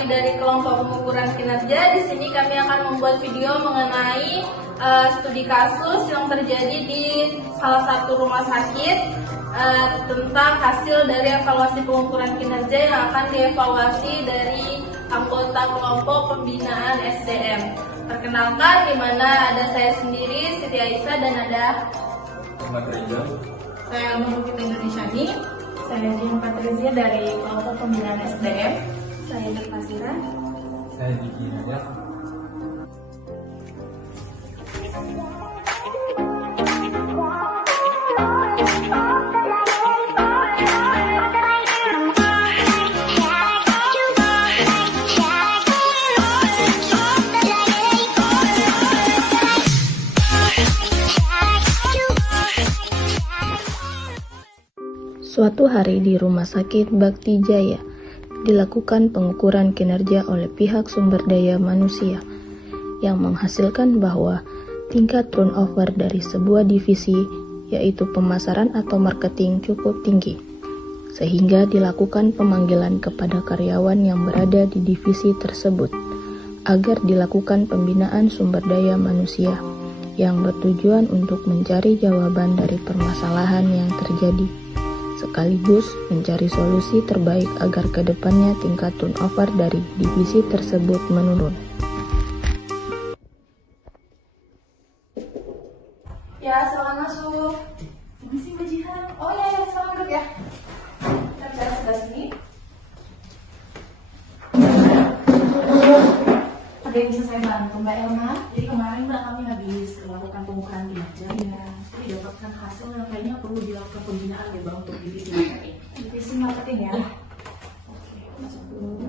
kami dari kelompok pengukuran kinerja. Di sini kami akan membuat video mengenai studi kasus yang terjadi di salah satu rumah sakit tentang hasil dari evaluasi pengukuran kinerja yang akan dievaluasi dari anggota kelompok pembinaan SDM. Perkenalkan, di mana ada saya sendiri, Siti Aisyah, dan ada Ahmad Rizal. saya Nurul Indonesiani. Saya Jim Patrizia dari kelompok pembinaan SDM. Saya Berpasira. Saya Diki Najat. Suatu hari di Rumah Sakit Bakti Jaya, dilakukan pengukuran kinerja oleh pihak sumber daya manusia yang menghasilkan bahwa tingkat turnover dari sebuah divisi, yaitu pemasaran atau marketing, cukup tinggi, sehingga dilakukan pemanggilan kepada karyawan yang berada di divisi tersebut agar dilakukan pembinaan sumber daya manusia yang bertujuan untuk mencari jawaban dari permasalahan yang terjadi, sekaligus mencari solusi terbaik agar kedepannya tingkat turnover dari divisi tersebut menurun. Ya, selamat masuk. Misi Mbak Jihan. Oh ya, selamat duduk ya. Kita bicara sebelah sini. Ada yang bisa saya bantu, Mbak Elma? Jadi kemarin Mbak kami habis melakukan pengukuran kinerja ya. Jadi dapatkan hasil yang kayaknya perlu dilakukan pembinaan ya Bang untuk divisi marketing. Divisi marketing ya. Iya. Oke, masuk dulu.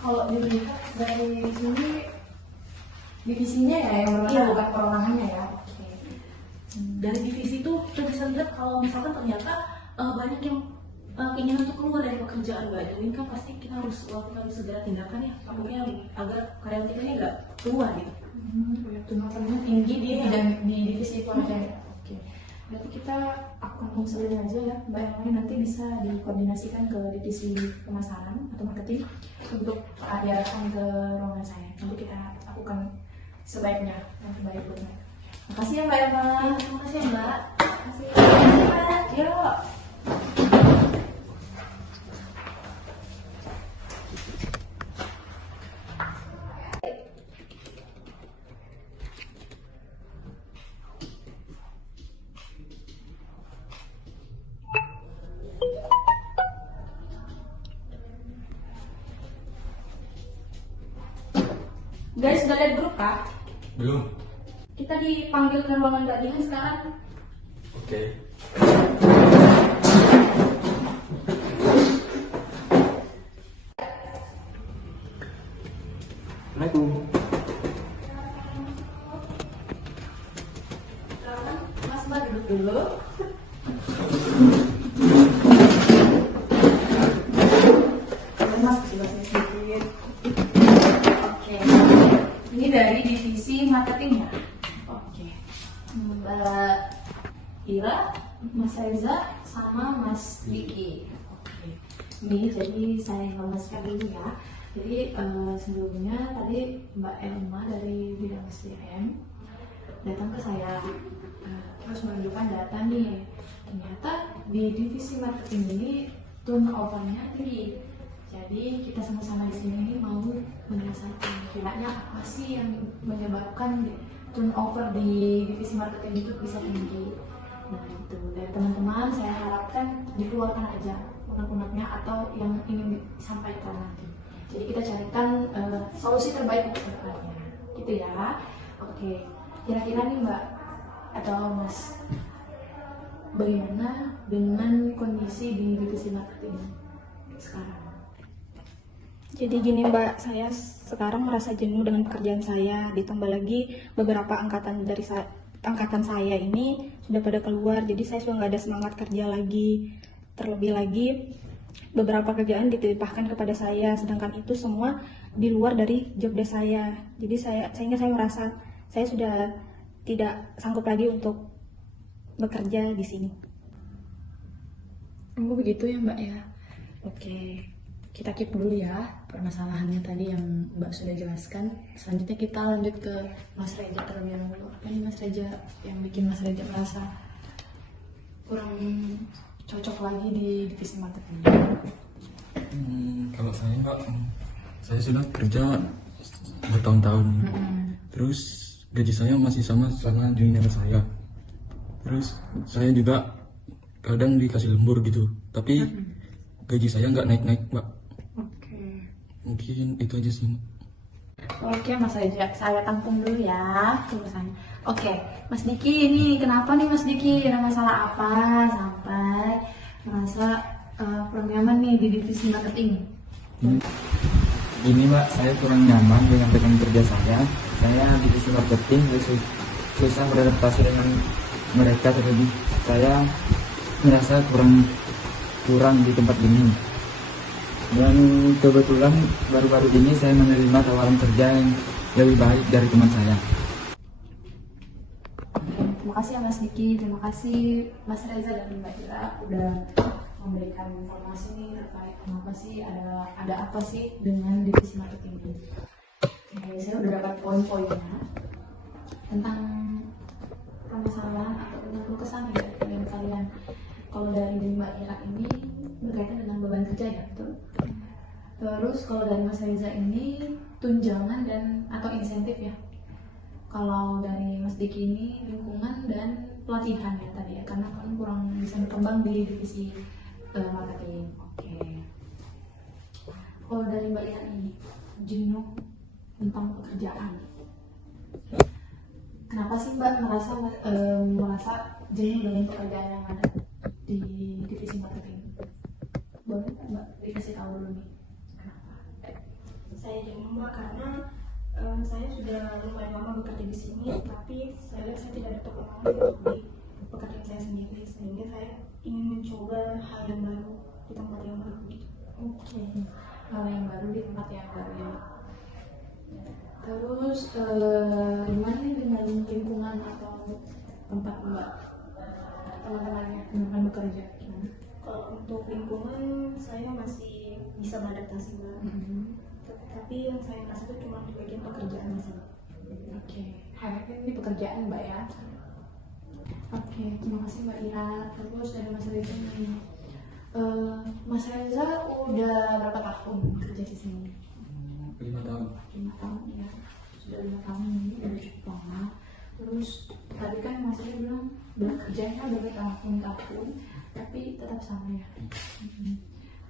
Kalau dilihat dari sini divisinya ya yang berbeda, Iya. bukan perorangannya ya. Oke. Dari divisi itu kita bisa lihat kalau misalkan ternyata banyak yang keinginan untuk keluar dari pekerjaan Mbak. Dan ini kan pasti kita harus lakukan segera tindakan ya. Takutnya agar karyawan kita ini nggak keluar gitu. Turnovernya tinggi di bidang di divisi itu aja ya. Oke. Berarti kita akan konseling aja ya, Mbak Elma, nanti bisa dikoordinasikan ke divisi pemasaran atau marketing untuk diarahkan ke ruangan saya. Nanti kita lakukan sebaiknya yang terbaik buat mereka. Makasih ya Mbak Elma. Terima kasih ya Mbak. Makasih. Yuk. Guys, sudah lihat grup kah? Belum. Kita dipanggil ke ruangan Mbak Jihan sekarang. Oke. Assalamualaikum. Sekarang Mas Mbak duduk dulu. Mas coba saya sedikit. Oke. Ini dari divisi marketing ya. Oke. Mbak Ira, Mas Reza, sama Mas Diki. Oke. Ini jadi saya informasikan dulu ya. Jadi sebelumnya tadi Mbak Elma dari bidang SDM datang ke saya, terus menunjukkan data nih. Ternyata di divisi marketing ini turnovernya tinggi. Jadi kita sama-sama di sini mau menyelesaikan kiranya apa sih yang menyebabkan turnover di divisi marketing itu bisa tinggi. Nah itu dari teman-teman saya harapkan dikeluarkan aja unek-uneknya atau yang ingin disampaikan nanti. Jadi kita carikan solusi terbaik untuk kedepannya, gitu ya. Oke, kira-kira nih Mbak atau Mas, bagaimana dengan kondisi di divisi marketing sekarang? Jadi gini Mbak, saya sekarang merasa jenuh dengan pekerjaan saya, ditambah lagi beberapa angkatan saya ini sudah pada keluar, jadi saya sudah nggak ada semangat kerja lagi. Terlebih lagi beberapa kerjaan dititipkan kepada saya, sedangkan itu semua di luar dari job desk saya. Jadi sehingga saya merasa saya sudah tidak sanggup lagi untuk bekerja di sini. Oh begitu ya Mbak ya. Oke, kita keep dulu ya permasalahannya tadi yang Mbak sudah jelaskan. Selanjutnya kita lanjut ke Mas Reza terlebih dahulu. Apa nih Mas Reza yang bikin Mas Reza merasa kurang cocok lagi di divisi marketing? Kalau saya Pak, saya sudah kerja bertahun-tahun. Terus gaji saya masih sama junior saya. Terus saya juga kadang dikasih lembur gitu. Tapi gaji saya nggak naik-naik Pak. Oke. Mungkin itu aja sih. Oke Mas Reza, saya tampung dulu ya tulisannya. Oke, Mas Diki ini kenapa nih Mas Diki? Ada masalah apa sampai merasa kurang nyaman nih di divisi marketing? Ini Mbak, saya kurang nyaman dengan rekan kerja saya. Saya divisi marketing susah beradaptasi dengan mereka, terlebih saya merasa kurang di tempat ini. Dan kebetulan baru-baru ini saya menerima tawaran kerja yang lebih baik dari teman saya. Terima kasih ya Mas Diki, terima kasih Mas Reza dan Mbak Ira udah memberikan informasi nih terkait kenapa sih ada apa sih dengan divisi marketing ini. Oke, saya udah dapat poin-poinnya tentang permasalahan atau tentang keluh kesah ya dari kalian. Kalau dari Mbak Ira ini berkaitan dengan beban kerja ya, betul. Terus kalau dari Mas Reza ini tunjangan dan atau insentif ya. Kalau dari Mas Diki ini lingkungan dan pelatihan ya tadi ya, karena kan kurang bisa berkembang di divisi marketing. Oke. Kalau dari Mbak Ira ini jenuh tentang pekerjaan. Kenapa sih Mbak merasa jenuh dengan pekerjaan yang ada di divisi marketing? Boleh Mbak dikasih tahu dulu nih kenapa? Saya jenuh Mbak karena saya sudah lumayan lama bekerja di sini, tapi saya lihat saya tidak ada pengalaman di pekerjaan saya sendiri, sehingga saya ingin mencoba hal yang baru di tempat yang baru gitu. Oke, hal yang baru di tempat yang baru ya. Terus gimana nih dengan lingkungan atau tempat Mbak teman-temannya teman bekerja gimana? Kalau untuk lingkungan saya masih bisa beradaptasi Mbak. Tapi yang saya rasa itu cuma di bagian pekerjaan saja. Oke, harapnya ini pekerjaan Mbak ya. Oke, terima kasih Mbak Ira. Terus dari Mas Reza nih, Mas Reza udah berapa tahun kerja di sini? 5 tahun. 5 tahun ya, sudah 5 tahun ini udah cukup lama. Terus tadi kan Mas Reza bilang kerjanya udah bertahun-tahun, tapi tetap sama ya.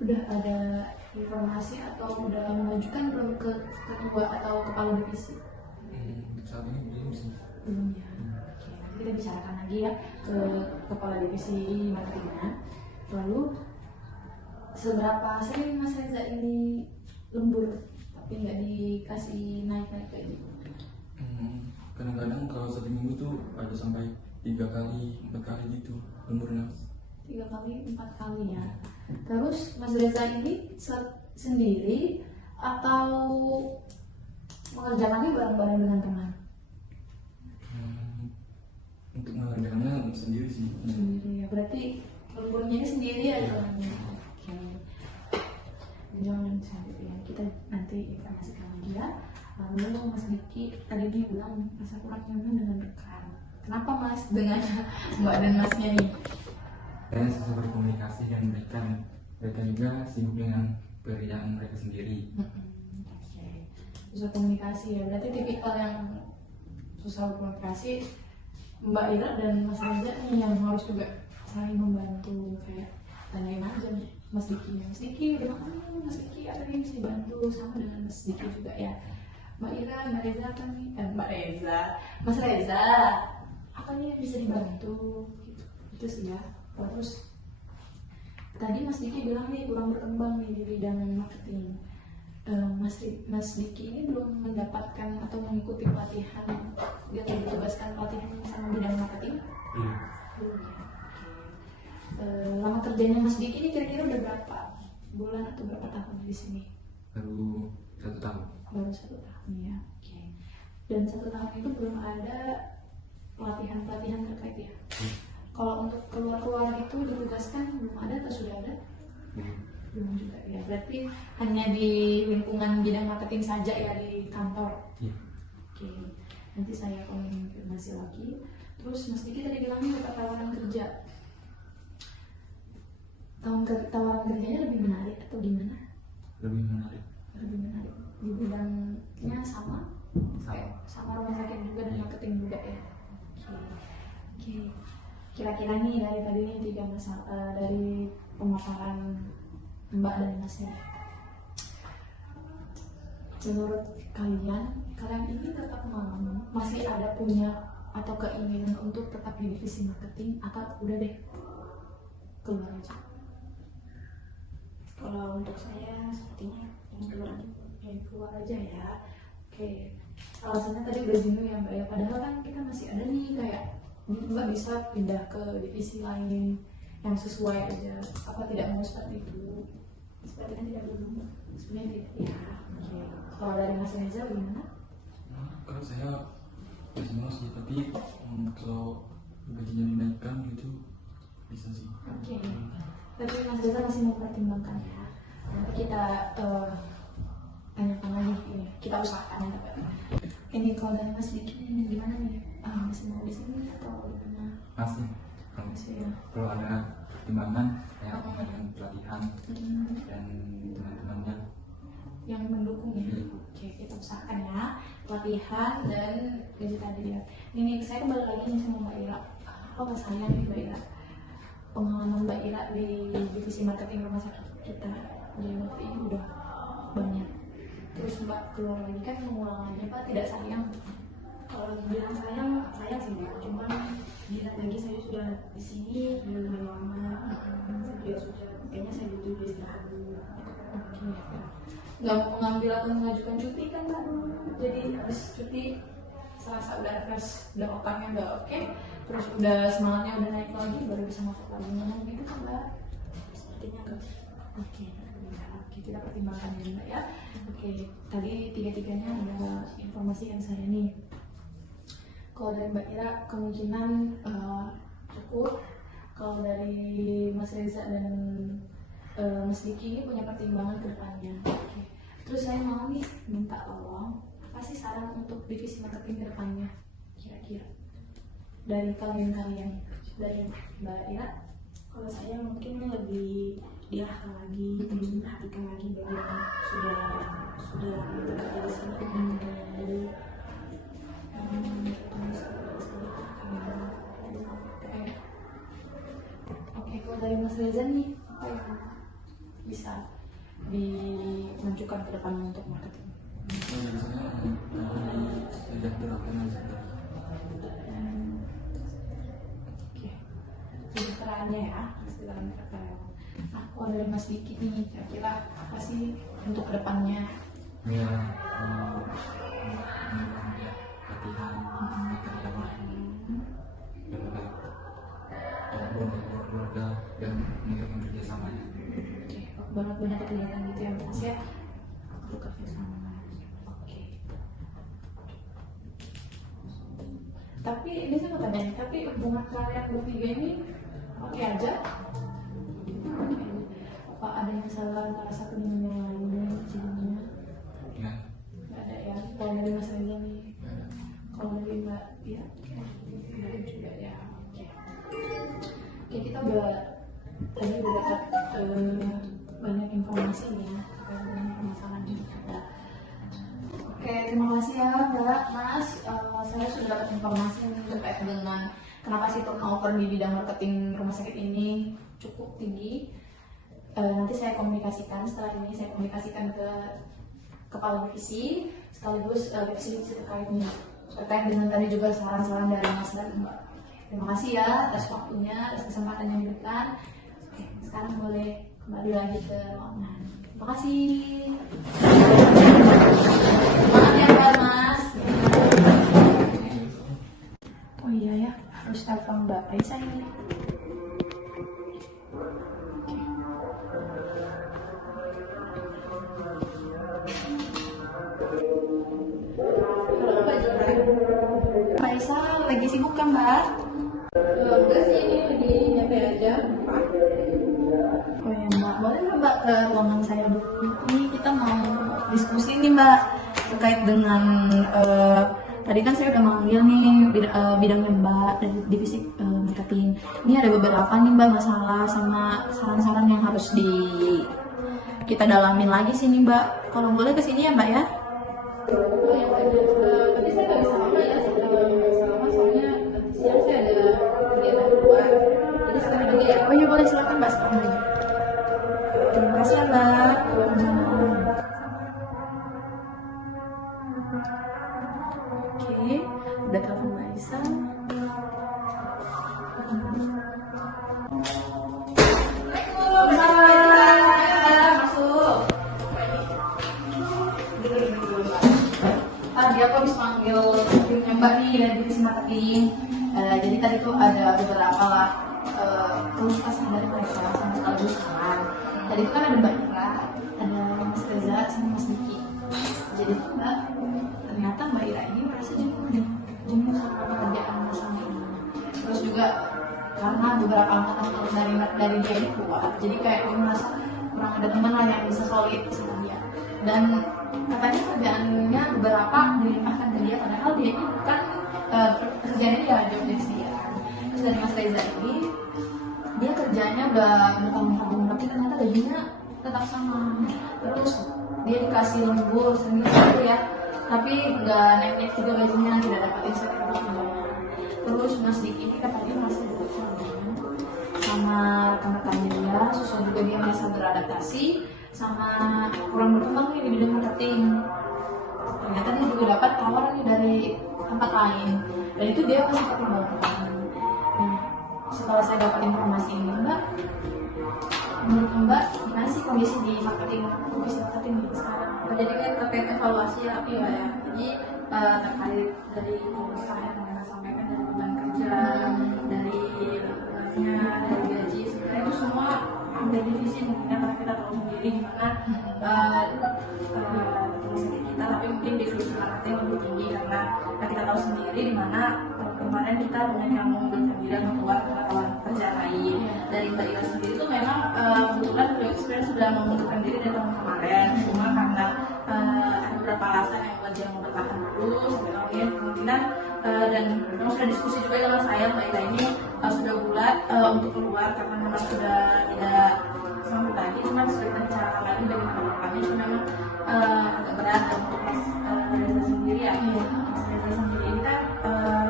Udah ada informasi atau udah mengajukan belum ke ketua atau kepala divisi? Untuk saat ini belum sih. Belum ya. Oke, nanti kita bicarakan lagi ya ke kepala divisi marketingnya. Lalu seberapa sering Mas Reza ini lembur tapi nggak dikasih naik-naik kayak gitu? Kadang-kadang kalau 1 minggu tuh ada sampai 3 kali, 4 kali gitu lemburnya. 3 kali, 4 kali ya. Terus Mas Reza ini sendiri atau mengerjakannya bareng-bareng dengan teman? Untuk mengerjakannya sendiri sih. Sendiri ya, berarti lemburnya ini sendiri ya temannya. Oke. Jangan sampai ya, kita nanti informasikan lagi ya. Lalu Mas Diki tadi dia bilang masa kurang nyaman dengan rekan. Kenapa Mas dengan Mbak dan Masnya nih? Saya susah berkomunikasi dengan mereka. Mereka juga sibuk dengan pekerjaan mereka sendiri. Oke. Susah komunikasi ya, berarti tipikal yang susah berkomunikasi. Mbak Ira dan Mas Reza nih yang harus juga saling membantu, kayak tanyain aja Mas Diki bilang, Mas Diki apa nih bisa dibantu, sama dengan Mas Diki juga ya. Mbak Ira, Mbak Reza apa nih? Mas Reza apa nih yang bisa dibantu? Gitu. Itu sih ya. Terus tadi Mas Diki bilang nih kurang berkembang nih di bidang marketing. Mas Diki ini belum mendapatkan atau mengikuti pelatihan, dia ditugaskan pelatihan sama bidang marketing? Iya. Belum ya. Lama kerjanya Mas Diki ini kira-kira udah berapa bulan atau berapa tahun di sini? Baru 1 tahun. Baru 1 tahun ya. Oke. Dan 1 tahun itu belum ada pelatihan terkait ya. Kalau untuk keluar-keluar itu ditugaskan belum ada atau sudah ada? Belum juga ya. Berarti hanya di lingkungan bidang marketing saja ya di kantor. Iya. Oke. Nanti saya konfirmasi lagi. Terus Mas Diki tadi bilangnya dapat tawaran kerja. Tawaran kerjanya lebih menarik atau gimana? Lebih menarik. Lebih menarik. Di bidangnya sama? Sama rumah sakit juga dan marketing juga ya. Oke. Kira-kira nih dari tadi nih 3 masalah dari pemaparan Mbak dan Mas ya. Menurut kalian ini tetap masih ada punya atau keinginan untuk tetap di divisi marketing atau udah deh keluar aja? Kalau untuk saya sepertinya ingin keluar aja. Keluar aja ya. Oke. Alasannya tadi udah jenuh ya Mbak ya. Padahal kan kita masih ada nih kayak Mbak bisa pindah ke divisi lain yang sesuai aja. Apa tidak mau seperti itu? Sepertinya tidak dulu. Sebenarnya tidak ya. Oke. Kalau dari Mas Reza gimana? Kalau saya masih mau sih, tapi kalau gajinya dinaikkan gitu bisa sih. Oke. Tapi Mas Reza masih mempertimbangkan ya. Nanti kita tanyakan lagi ini. Kita usahakan ya. Ini kalau dari Mas Diki ini gimana nih? Masih mau di sini atau gimana? Masih. Masih ya. Kalau ada pertimbangan kayak dengan pelatihan dan teman-temannya Yang mendukung ya. Oke, kita usahakan ya. Pelatihan dan gaji tadi ya. Ini saya kembali lagi nih sama Mbak Ira. Apa saya nih Mbak Ira? Pengalaman Mbak Ira di divisi marketing rumah sakit kita di waktu ini udah banyak. Terus Mbak keluar lagi kan mengulang lagi Pak, tidak sayang? Kalau bilang sayang sih Mbak, cuman dilihat lagi saya sudah di sini sudah lumayan lama, saya sudah kayaknya saya butuh istirahat dulu. Oke. Nggak mau mengambil atau mengajukan cuti kan Mbak? Jadi habis cuti serasa udah fresh, udah otaknya udah oke, terus udah semangatnya udah naik lagi, baru bisa masuk lagi ngomong gitu kan Mbak? Sepertinya enggak. Oke, kita pertimbangkan ya Mbak ya. Oke, tadi tiga-tiganya ada informasi yang saya nih. Kalau dari Mbak Ira kemungkinan cukup. Kalau dari Mas Reza dan Mas Diki ini punya pertimbangan ke depannya. Oke. Terus saya mau nih minta tolong, apa sih saran untuk divisi marketing ke depannya? Kira-kira dari kalian-kalian, dari Mbak Ira? Kalau saya mungkin lebih diarahkan lagi, terus memperhatikan lagi bagi yang sudah bekerja di sini. Oke, kalau dari Mas Reza nih, apa yang bisa dimajukan ke depannya untuk marketing? Kalau dari saya tidak berapa aja. Oke, kesejahteraannya ya, kesejahteraan karyawan. Nah, kalau dari Mas Diki nih, kira-kira apa sih untuk kedepannya? ya latihan karyawan dan keluarga dan meningkatkan kerjasamanya. Oke, banyak kegiatan gitu ya Mas ya, untuk kerjasama. Oke. Tapi ini saya mau tanya, tapi hubungan kalian bertiga ini oke aja? Apa ada yang salah antara satu dengan yang lainnya sebelumnya? Ya, Nggak ada ya. Kalau dari Mas Reza nih, kalau dari Mbak ya, ada juga ya. Oke. Oke, kita tadi udah dapat banyak informasi ya terkait dengan permasalahan ini kita. Oke, terima kasih ya Mbak, Mas. Saya sudah dapat informasi nih terkait dengan kenapa sih turnover di bidang marketing rumah sakit ini cukup tinggi. Nanti saya komunikasikan, setelah ini saya komunikasikan ke kepala divisi sekaligus divisi terkait dengan tadi juga saran-saran dari Mas dan Mbak. Terima kasih ya atas waktunya, atas kesempatan yang diberikan. Oke, sekarang boleh kembali lagi ke ruangan. Terima kasih. Maaf ya Mbak, Mas. Oh iya ya, harus telepon Mbak Raisa ini. Halo Mbak Jira. Mbak Raisa lagi sibuk kan Mbak? Enggak sih, ini ke ruangan saya dulu. Ini kita mau diskusi nih Mbak terkait dengan tadi kan saya udah manggil nih bidangnya Mbak dari divisi marketing. Ini ada beberapa nih Mbak masalah sama saran-saran yang harus kita dalamin lagi sih nih Mbak. Kalau boleh kesini ya Mbak ya. Tadi saya nggak bisa lama ya, soalnya nanti siang saya ada kegiatan di luar. Jadi sekarang lagi ya. Oh iya boleh silakan Mbak sekarang aja. Terima kasih ya Mbak. Oke, udah telepon Mbak Isa. Tadi aku habis panggil timnya Mbak nih dari divisi marketing. Jadi tadi tuh ada beberapa lah keluhan dari mereka sama sekaligus saran. Tadi itu kan ada Mbak Ira, ada Mas Reza sama Mas Niki. Jadi tuh Mbak, ternyata Mbak Ira ini merasa jenuh sama pekerjaan sama ini. Terus juga karena beberapa angkatan dari dia ini keluar, jadi kayak dia merasa kurang ada teman lah yang bisa solid sama dia. Dan katanya kerjaannya beberapa dilimpahkan ke dia, padahal dia ini bukan kerjanya dia job desk dia. Terus dari Mas Reza ini dia kerjanya udah bertahun-tahun tapi ternyata gajinya tetap sama. Terus dia dikasih lembur sendiri ya, tapi nggak naik juga gajinya, tidak dapat insentif tunjangan. Terus Mas Diki ini katanya masih sama rekan-rekannya dia, susah juga dia merasa beradaptasi sama kurang berkembang nih di bidang marketing. Ternyata dia juga dapat tawaran nih dari tempat lain, dan itu dia masih pertimbangkan. Nah, setelah saya dapat informasi ini Mbak, menurut Mbak gimana sih kondisi di marketing, divisi marketing sekarang? Jadi kan terkait evaluasi ya, tapi ya jadi terkait dari usaha yang mereka sampaikan dari beban kerja, dari lingkungannya, dari gaji, sebenarnya itu semua ada divisi mungkin karena kita tahu sendiri gimana rumah sakit kita, tapi mungkin divisi marketing lebih tinggi karena kita tahu sendiri di mana kemarin kita banyak yang mengundurkan diri dan keluar karena tawaran kerja lain. Dari Mbak Ira sendiri itu memang kebetulan beliau sebenarnya sudah mengundurkan diri dari tahun kemarin, cuma karena ada beberapa alasan yang buat dia mau bertahan dulu sampai tahun kemungkinan dan memang sudah diskusi juga dengan saya Mbak Ira ini sudah bulat untuk keluar karena memang sudah tidak sanggup lagi, cuma sudah kita bicarakan lagi bagaimana depannya, cuma memang agak berat untuk Mas Reza sendiri ya. Mas Reza sendiri ini kan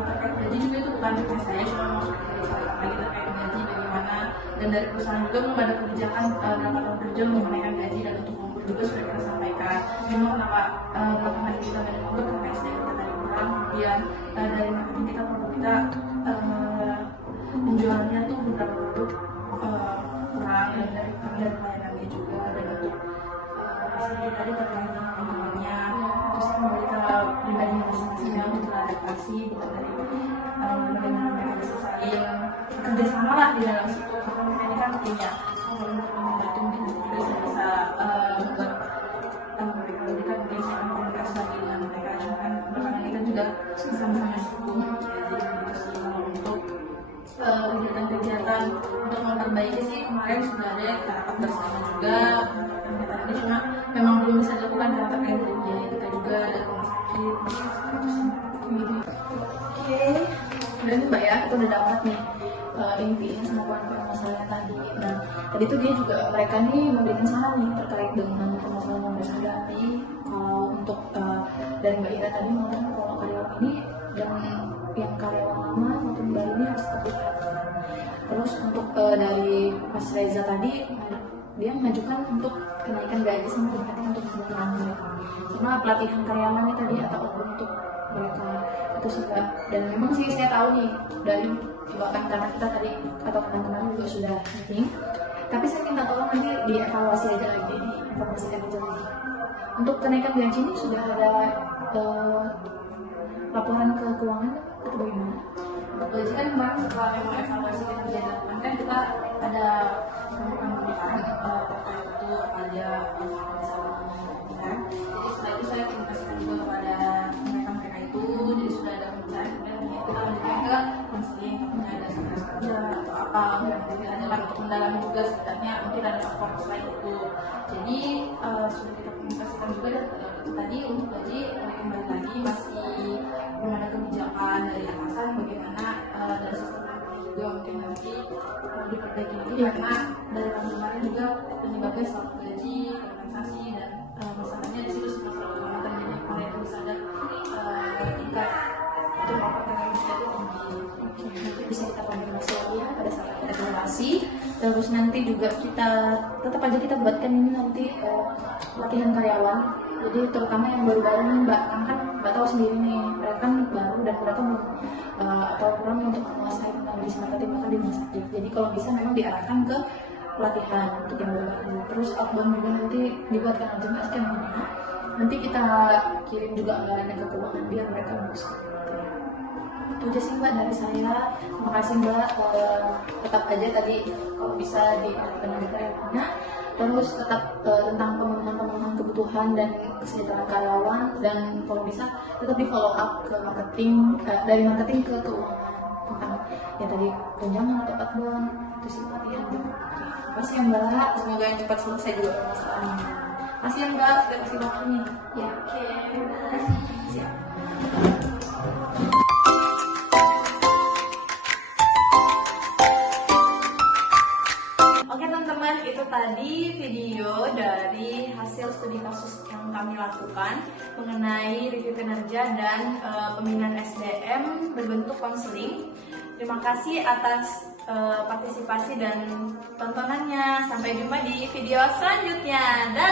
terkait gaji juga itu bukan tugas saya, cuma mau bicarakan lagi terkait gaji bagaimana, dan dari perusahaan juga belum ada kebijakan berapa tahun kerja untuk menaikkan gaji, dan untuk memberi juga sudah kita sampaikan. Cuma kenapa belakangan kita banyak memberi karena SDM kita tadi kurang, kemudian dari marketing kita produk kita penjualannya tuh beberapa produk kurang, dan dari pelayanannya juga, dan untuk misalnya tadi terkait dengan lingkungannya, terus kita pribadi masing-masing untuk beradaptasi, bukan dari bagaimana mereka bisa saling bekerja sama lah di dalam situ, karena mereka ini kan punya membantu mungkin juga bisa membuat mereka lebih kan mungkin sekarang komunikasi lagi dengan mereka, cuma kan belakangan kita juga sama-sama sibuk ya, jadi begitu sih. Kalau untuk kegiatan-kegiatan untuk memperbaiki sih kemarin sudah ada yang kita rapat bersama juga, kegiatan ini cuma memang belum bisa dilakukan karena terkait dari biaya kita juga dari rumah sakit itu sih gitu. Oke, udah nih Mbak ya, kita udah dapat nih intinya sama poin-poin masalah tadi. Nah, tadi tuh dia juga mereka nih memberikan saran nih terkait dengan permasalahan yang mereka hadapi. Kalau untuk dari Mbak Ira tadi mengatakan kalau karyawan ini dan yang karyawan lama maupun baru ini harus tetap diperhatikan. Terus untuk dari Mas Reza tadi dia mengajukan untuk kenaikan gaji sama peningkatan untuk kebutuhan mereka. Cuma pelatihan karyawannya tadi atau untuk mereka itu sih Mbak. Dan memang sih saya tahu nih dari bahkan karena kita tadi atau teman-teman juga sudah meeting, tapi saya minta tolong nanti dievaluasi aja lagi, dievaluasikan aja lagi. Untuk kenaikan gaji ini sudah ada laporan ke keuangan atau bagaimana? Untuk gaji kan kemarin setelah memang evaluasi kita dilakukan kan kita ada pemeriksaan terkait itu aja masalah ya. Jadi setelah itu saya komunikasikan juga kepada mereka itu, jadi sudah ada pemeriksaan, kemudian kita lanjutkan ke konseling, apakah ada stres kerja atau apa, mungkin ada untuk mendalami juga sebenarnya mungkin ada faktor selain itu. karena dari kemarin juga penyebabnya soal gaji, kompensasi, dan masalahnya di situ masalah utama terjadi karena itu bisa ada tingkat untuk masyarakat itu tinggi. Nanti bisa kita konfirmasi lagi ya pada saat kita evaluasi. Terus nanti juga kita tetap aja kita buatkan ini nanti latihan karyawan. Jadi terutama yang baru-baru nih Mbak, kan Mbak tahu sendiri nih, mereka kan baru dan mereka belum atau kurang untuk menguasai tentang bisnis marketing bahkan di rumah sakit. Jadi kalau bisa memang diarahkan ke pelatihan untuk yang baru. Terus outbound juga nanti dibuatkan agenda skemanya. Nanti kita kirim juga anggarannya ke keuangan biar mereka bisa. Itu aja sih Mbak dari saya. Terima kasih Mbak. Tetap aja tadi kalau bisa diarahkan di karyawannya. Terus tetap tentang pemenuhan kebutuhan dan kesejahteraan karyawan, dan kalau bisa tetap di follow up ke marketing, dari marketing ke keuangan tentang ya tadi tunjangan atau outbound itu sih pelatihan juga. Terima kasih ya Mbak, semoga yang cepat selesai juga permasalahannya. Terima kasih ya Mbak sudah kasih waktunya. Ya oke, terima kasih. Siap. Oke teman-teman, itu tadi video dari hasil studi kasus yang kami lakukan mengenai review kinerja dan pembinaan SDM berbentuk konseling. Terima kasih atas partisipasi dan tontonannya. Sampai jumpa di video selanjutnya. Dah.